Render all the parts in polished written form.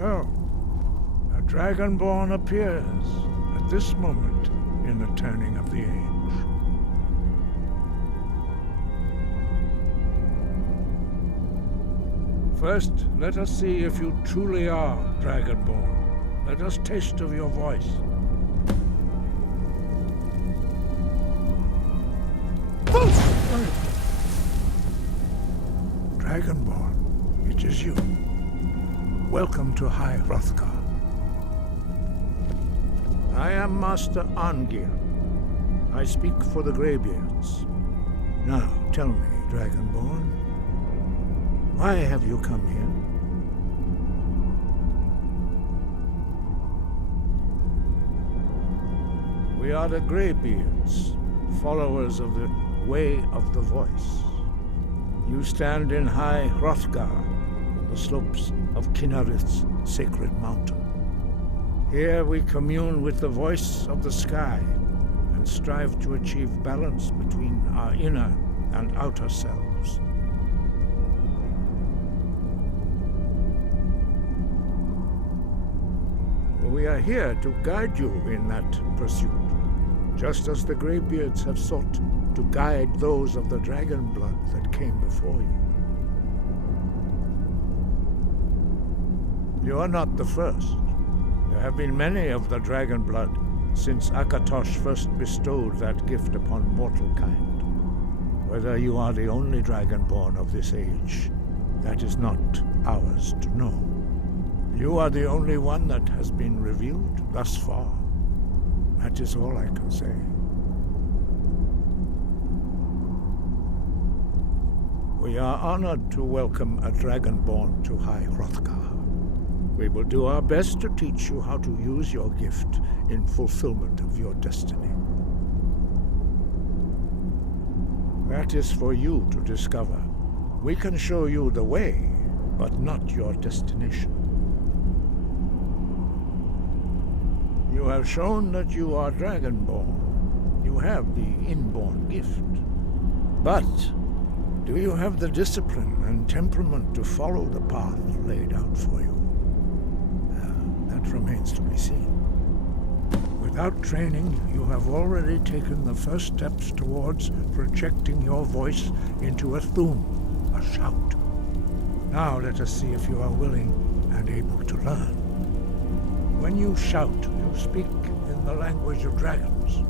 So, a Dragonborn appears at this moment in the turning of the age. First, let us see if you truly are Dragonborn. Let us taste of your voice. Dragonborn, it is you. Welcome to High Hrothgar. I am Master Arngeir. I speak for the Greybeards. Now, tell me, Dragonborn, why have you come here? We are the Greybeards, followers of the Way of the Voice. You stand in High Hrothgar, on the slopes of Kinarith's sacred mountain. Here we commune with the voice of the sky and strive to achieve balance between our inner and outer selves. We are here to guide you in that pursuit, just as the Greybeards have sought to guide those of the dragon blood that came before you. You are not the first. There have been many of the dragon blood since Akatosh first bestowed that gift upon mortal kind. Whether you are the only dragonborn of this age, that is not ours to know. You are the only one that has been revealed thus far. That is all I can say. We are honored to welcome a dragonborn to High Hrothgar. We will do our best to teach you how to use your gift in fulfillment of your destiny. That is for you to discover. We can show you the way, but not your destination. You have shown that you are Dragonborn. You have the inborn gift. But do you have the discipline and temperament to follow the path laid out for you? That remains to be seen. Without training, you have already taken the first steps towards projecting your voice into a thum, a shout. Now let us see if you are willing and able to learn. When you shout, you speak in the language of dragons.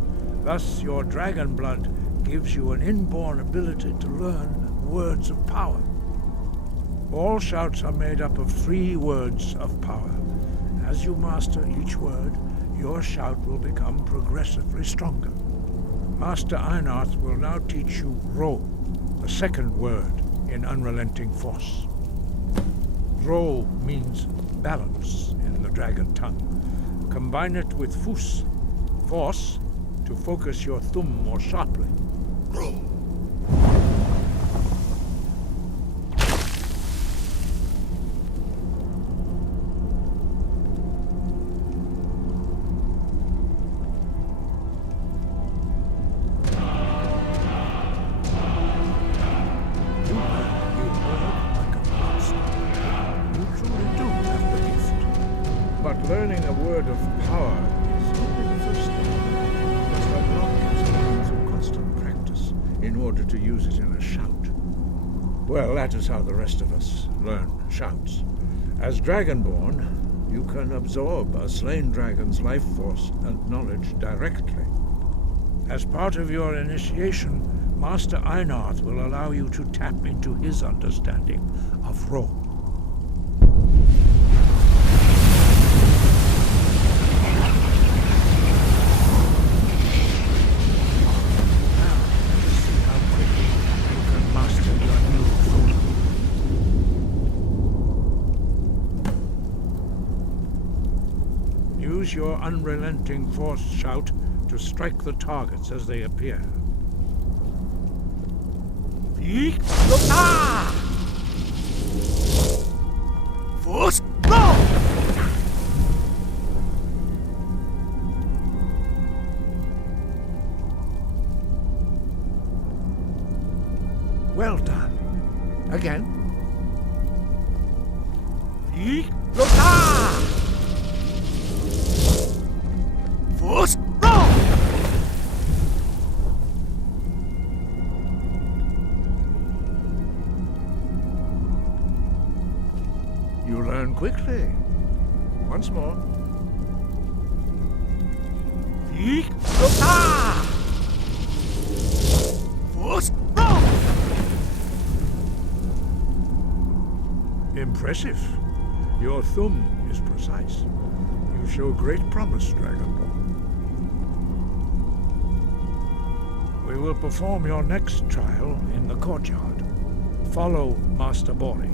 Thus, your dragon blood gives you an inborn ability to learn words of power. All shouts are made up of 3 words of power. As you master each word, your shout will become progressively stronger. Master Einarth will now teach you Ro, the second word in Unrelenting Force. Ro means balance in the dragon tongue. Combine it with Fus, force, to focus your thumb more sharply. Ro. Learning a word of power is only the first step. You must unlock it through constant practice in order to use it in a shout. Well, that is how the rest of us learn shouts. As Dragonborn, you can absorb a slain dragon's life force and knowledge directly. As part of your initiation, Master Einarth will allow you to tap into his understanding of Ro. Use your Unrelenting Force shout to strike the targets as they appear. Force, go! Well done. Again. Hrothgar! Force roll! You learn quickly. Once more. Hrothgar! Force roll! Impressive. Your thumb is precise. You show great promise, Dragonborn. We will perform your next trial in the courtyard. Follow Master Bori.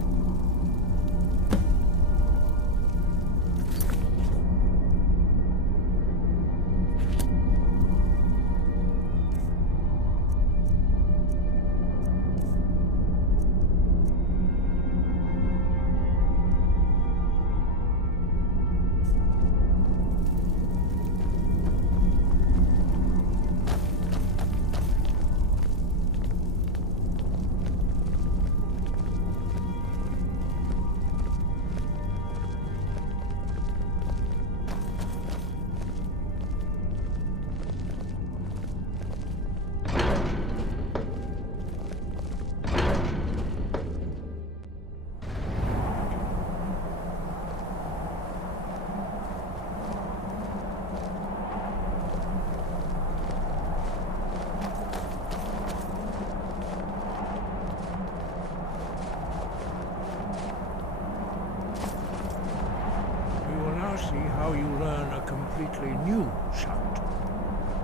See how you learn a completely new shout.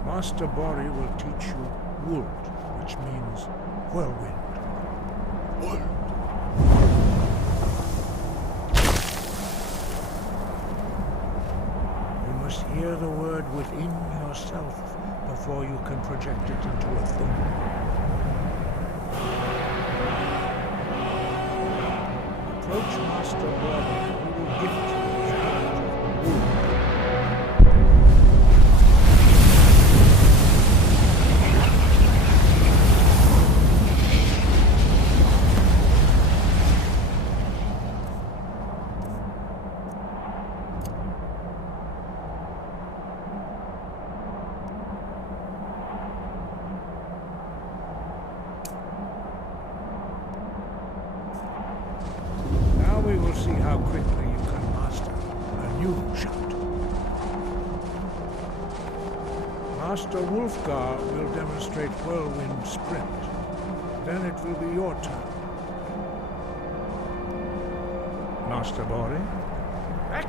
Master Bori will teach you Wold, which means whirlwind. Wold. You must hear the word within yourself before you can project it into a thing. Approach Master Bori and he will gift you a shout. Now we will see how quickly you can master a new shout. Master Hrothgar will demonstrate Whirlwind Sprint. Then it will be your turn. Master Bori. X!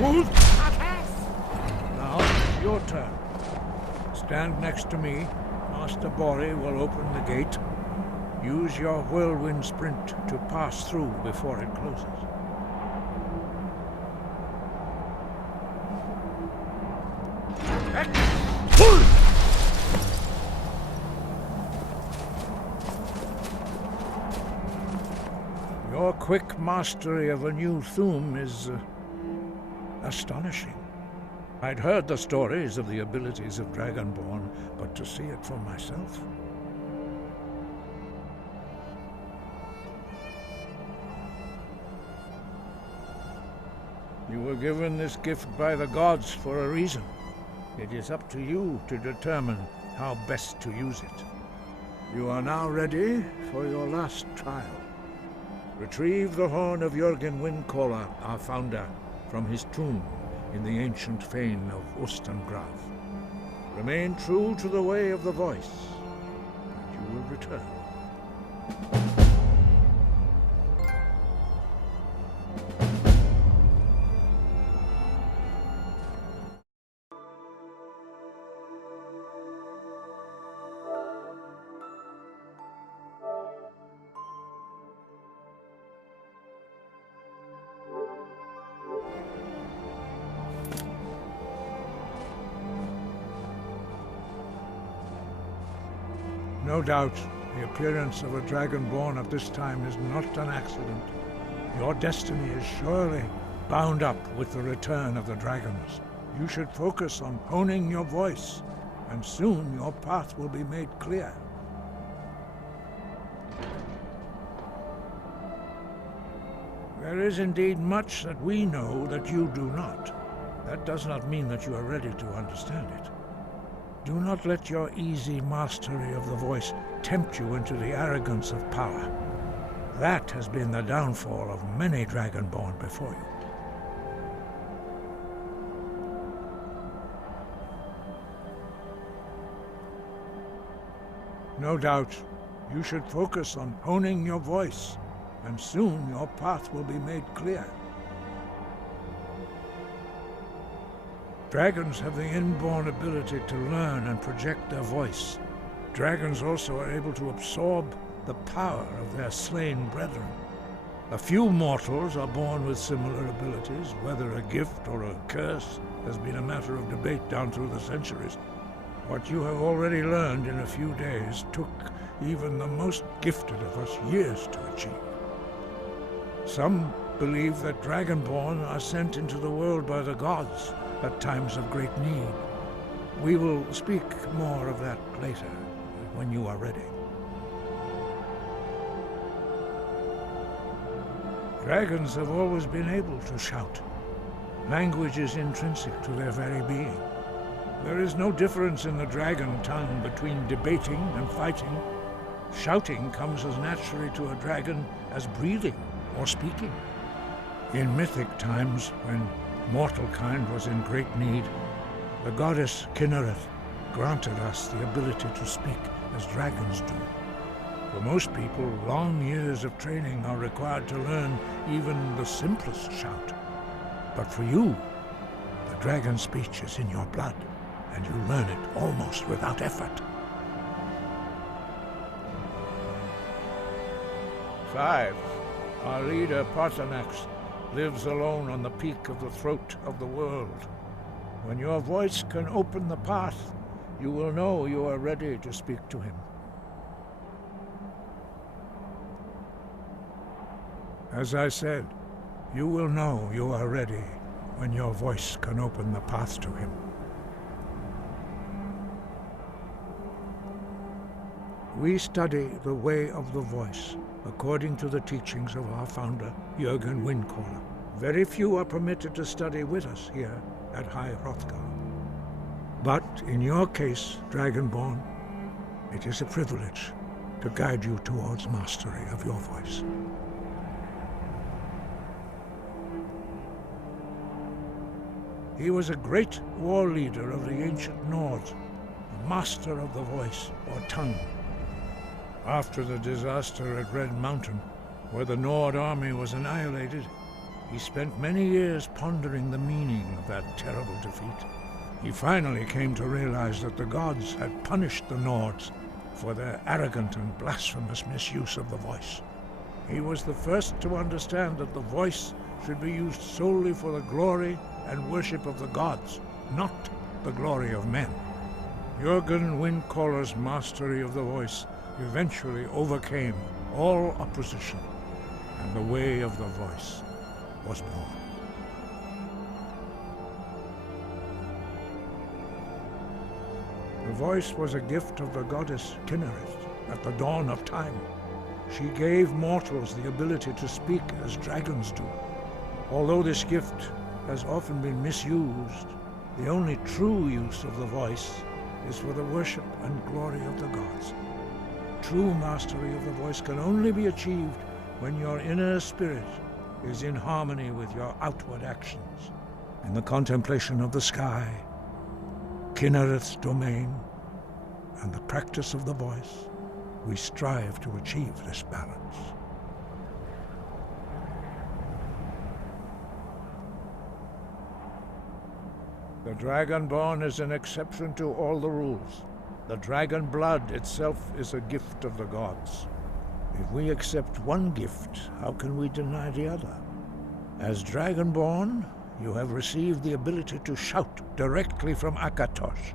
Wolf! Now it's your turn. Stand next to me. Master Bori will open the gate. Use your Whirlwind Sprint to pass through before it closes. Your quick mastery of a new Thum is astonishing. I'd heard the stories of the abilities of Dragonborn, but to see it for myself... You were given this gift by the gods for a reason. It is up to you to determine how best to use it. You are now ready for your last trial. Retrieve the horn of Jörgen Windcaller, our founder, from his tomb in the ancient fane of Ustengrav. Remain true to the way of the voice, and you will return. No doubt, the appearance of a Dragonborn at this time is not an accident. Your destiny is surely bound up with the return of the dragons. You should focus on honing your voice, and soon your path will be made clear. There is indeed much that we know that you do not. That does not mean that you are ready to understand it. Do not let your easy mastery of the voice tempt you into the arrogance of power. That has been the downfall of many Dragonborn before you. No doubt, you should focus on honing your voice, and soon your path will be made clear. Dragons have the inborn ability to learn and project their voice. Dragons also are able to absorb the power of their slain brethren. A few mortals are born with similar abilities. Whether a gift or a curse has been a matter of debate down through the centuries. What you have already learned in a few days took even the most gifted of us years to achieve. Some believe that Dragonborn are sent into the world by the gods at times of great need. We will speak more of that later, when you are ready. Dragons have always been able to shout. Language is intrinsic to their very being. There is no difference in the dragon tongue between debating and fighting. Shouting comes as naturally to a dragon as breathing or speaking. In mythic times, when mortal kind was in great need, the goddess Kinnereth granted us the ability to speak as dragons do. For most people, long years of training are required to learn even the simplest shout. But for you, the dragon speech is in your blood, and you learn it almost without effort. 5. Our leader, Parthenax, lives alone on the peak of the throat of the world. When your voice can open the path, you will know you are ready to speak to him. As I said, you will know you are ready when your voice can open the path to him. We study the way of the voice according to the teachings of our founder, Jürgen Windcaller. Very few are permitted to study with us here at High Hrothgar. But in your case, Dragonborn, it is a privilege to guide you towards mastery of your voice. He was a great war leader of the ancient Nords, a master of the voice or tongue. After the disaster at Red Mountain, where the Nord army was annihilated, he spent many years pondering the meaning of that terrible defeat. He finally came to realize that the gods had punished the Nords for their arrogant and blasphemous misuse of the voice. He was the first to understand that the voice should be used solely for the glory and worship of the gods, not the glory of men. Jürgen Windcaller's mastery of the voice eventually overcame all opposition, and the way of the voice was born. The voice was a gift of the goddess Kinnereth at the dawn of time. She gave mortals the ability to speak as dragons do. Although this gift has often been misused, the only true use of the voice is for the worship and glory of the gods. True mastery of the voice can only be achieved when your inner spirit is in harmony with your outward actions. In the contemplation of the sky, Kinnereth's domain, and the practice of the voice, we strive to achieve this balance. The Dragonborn is an exception to all the rules. The dragon blood itself is a gift of the gods. If we accept one gift, how can we deny the other? As Dragonborn, you have received the ability to shout directly from Akatosh.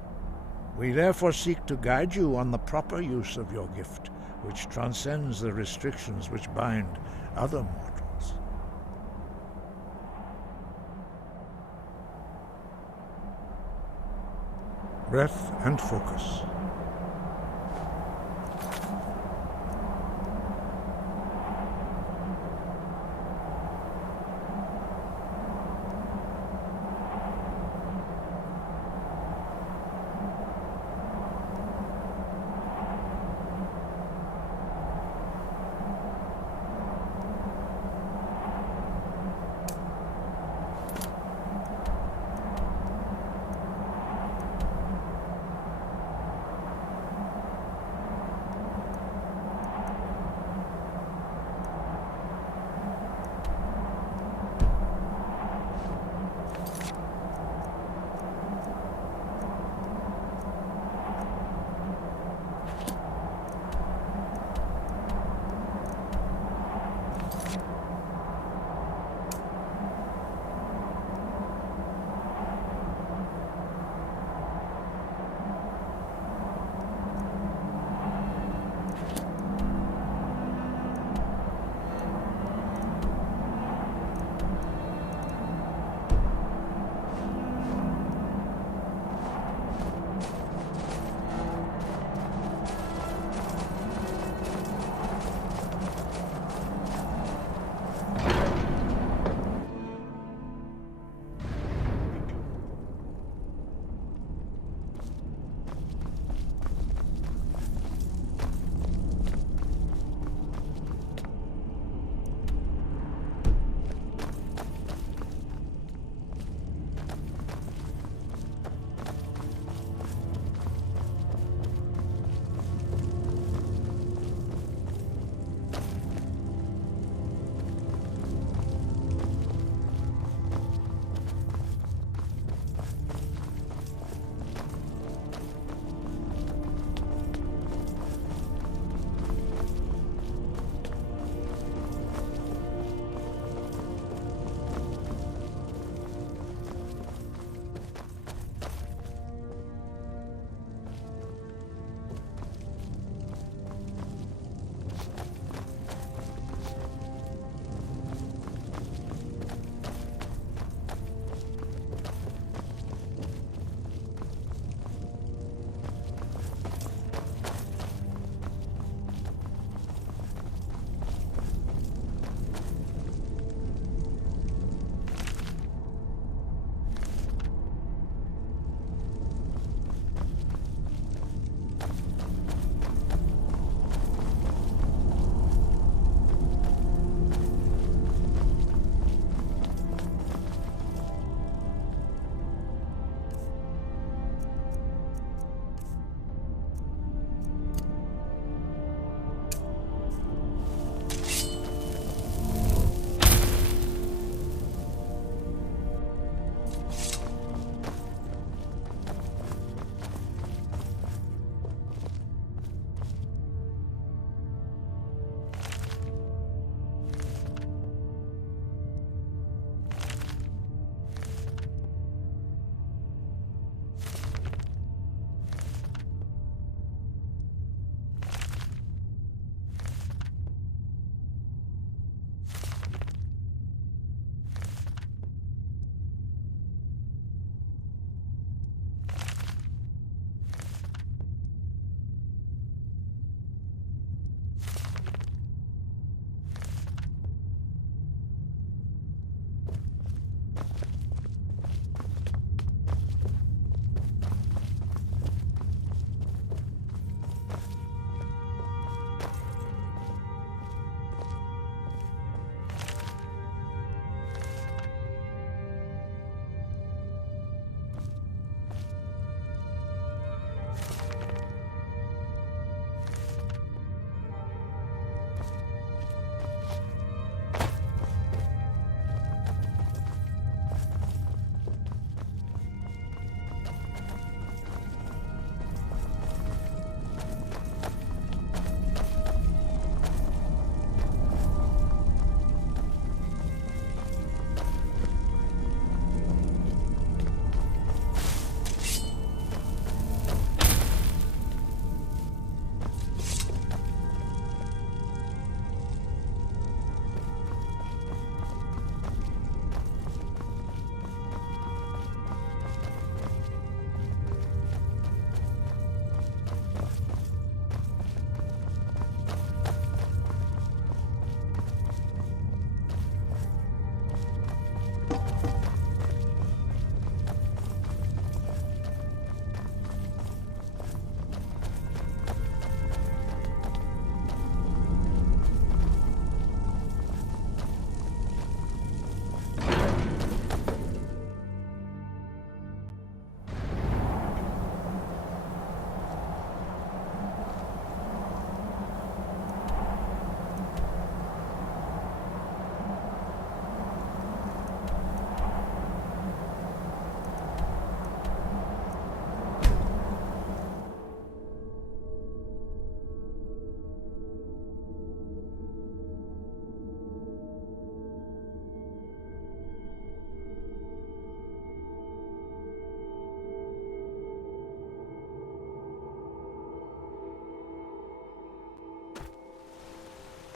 We therefore seek to guide you on the proper use of your gift, which transcends the restrictions which bind other mortals. Breath and focus.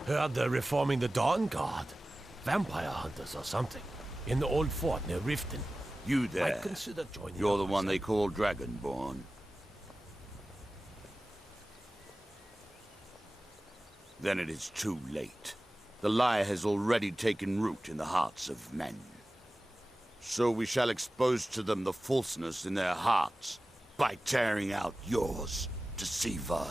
Heard they're reforming the Dawn Guard. Vampire hunters or something. In the old fort near Riften. You there. I'd consider joining. You're the one they call Dragonborn. Then it is too late. The lie has already taken root in the hearts of men. So we shall expose to them the falseness in their hearts by tearing out yours, deceiver.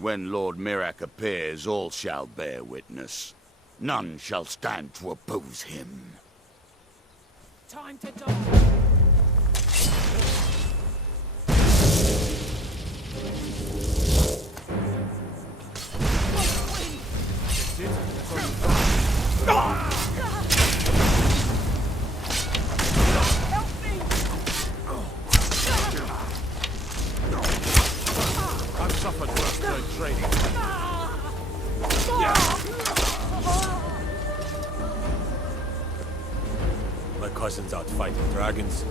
When Lord Mirac appears, all shall bear witness. None shall stand to oppose him. Time to die. I've suffered worse than training. My cousin's out fighting dragons.